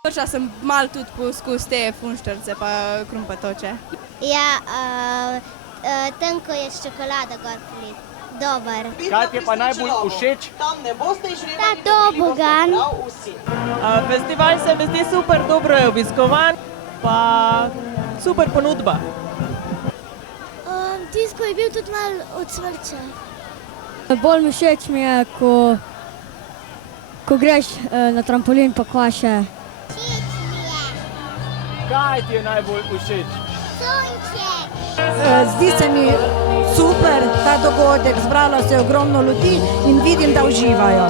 Počela sem malo tudi poskus te funštarce pa krumpatoče. Ja, tanko je čokolada gor polit. Dober. Kaj ti je pa najbolj všeč? Ta tobogan. Festival se mi zdi super, dobro je obiskovan, pa super ponudba. Tisto je bil tudi malo odsvrčen. Bolj mi všeč mi je, ko greš na trampolin pa kvaše. Kaj ti je najbolj všeč? Sonček. Zdi se mi super ta dogodek, zbralo se je ogromno ljudi in vidim, da uživajo.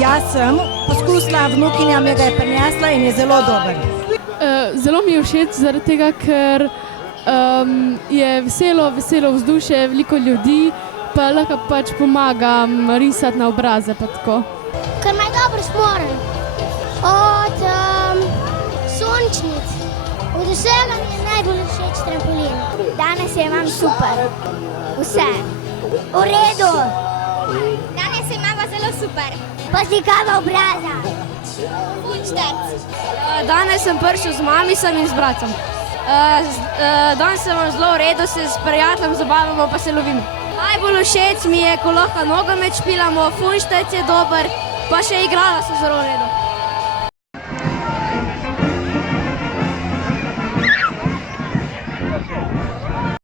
Jaz sem poskusila, vnukinja mi ga je prinesla in je zelo dober. Zelo mi je všeč zaradi tega, ker je veselo vzdušje, veliko ljudi, pa lahko pač pomagam risati na obraze pa tako. Ker me dobro smoren. Od sončnic. Od vsega mi je najbolj všeč trampolin. Danes je imam super. Vse. V redu. Danes imamo zelo super. Pa slikava obraza. Funštarc. Danes sem prišel z mamisom in z bratom. Danes sem zelo v redu, se s prijateljem zabavamo pa se lovimo. Najbolj všeč mi je, ko lahko nogomet špilamo, funštarc je dober, pa še igrala so zelo v redu.